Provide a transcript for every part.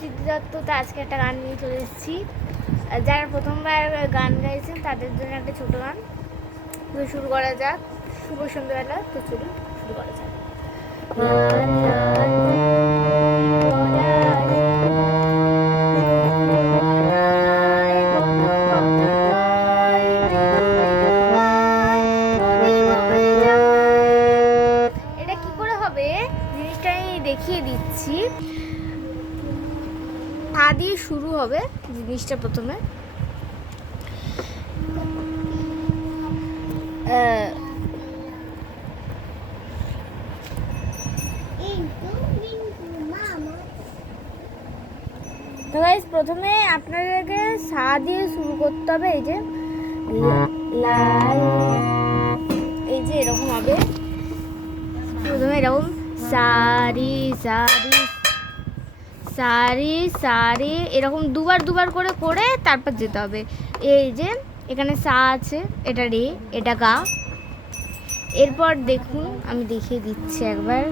সিদ্ধি দত্ত। তো আজকে একটা গান নিয়ে চলে এসেছি। যারা প্রথমবার গান গাইছেন তাদের জন্য একটা ছোটো গান। তো শুরু করা যাক। শুভ সন্ধ্যাবেলা, তো চলুন শুরু করা যাক। এটা কি করে হবে জিনিসটা আমি দেখিয়ে দিচ্ছি। তা দিয়ে শুরু হবে জিনিসটা। প্রথমে তো গাইস, প্রথমে আপনাদেরকে সা দিয়ে শুরু করতে হবে। এই যে লাল, এই যে এরকম হবে। প্রথমে এরকম সারি সারি সারি সারি, এরকম দুবার দুবার করে করে তারপর যেতে হবে। এই যে এখানে সা আছে, এটা রে, এটা গা। এরপর দেখুন, আমি দেখিয়ে দিচ্ছি একবার।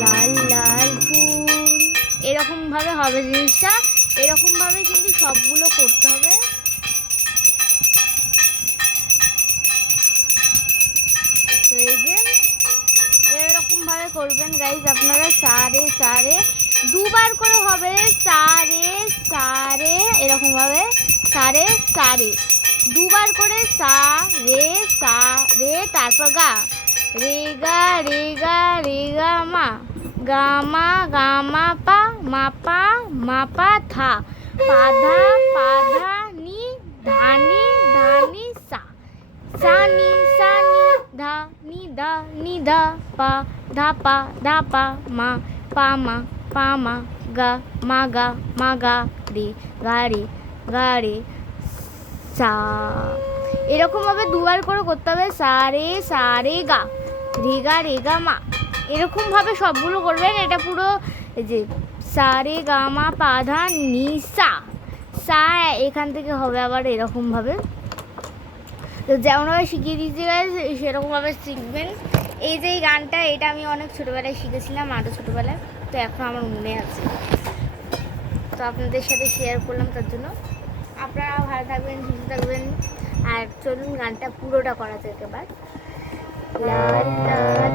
লাল লাল ফুল, এরকম ভাবে হবে জিনিসটা। এরকম ভাবে কিন্তু সবগুলো করতে হবে। তো এই যে এরকম ভাবে করবেন গাইজ আপনারা। সারে সারে দুবার করে হবে। সারে সারে, এরকম ভাবে সারে সারে দুবার করে। সা রে, তারপর গা, রেগা রেগা রেগা মা, গামা গামা পা, মাপা মাপা থা, পাধা পাধা নি, ধানি ধানি সা, সানি সানি ধা নি ধা নি ধা পা, ধা পা মা, পা মা গা মা গা রে, গা রে সা। এরকম ভাবে দুবার করে করতে হবে। সা রে গা, রেগা মা, এরকম ভাবে সবগুলো করবেন। এটা পুরো এই যে সা রে গা মা পা ধা নি সা, সা এখান থেকে হবে আবার এরকম ভাবে। তো যেমনভাবে শিখিয়ে দিয়েছি সেরকমভাবে শিখবেন। এই যে এই গানটা, এটা আমি অনেক ছোটোবেলায় শিখেছিলাম, আরও ছোটোবেলায়। তো এখন আমার মনে আছে, তো আপনাদের সাথে শেয়ার করলাম। তার জন্য আপনারা ভালো থাকবেন, সুস্থ থাকবেন। আর চলুন গানটা পুরোটা করা যাক এবার। লাল লাল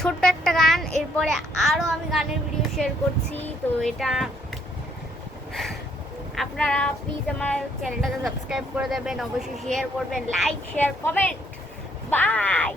ছোট্ট একটা গান। এরপরে আরও আমি গানের ভিডিও শেয়ার করছি। তো এটা আপনারা প্লিজ আমার চ্যানেলটাকে সাবস্ক্রাইব করে দেবেন, অবশ্যই শেয়ার করবেন, লাইক শেয়ার কমেন্ট। বাই।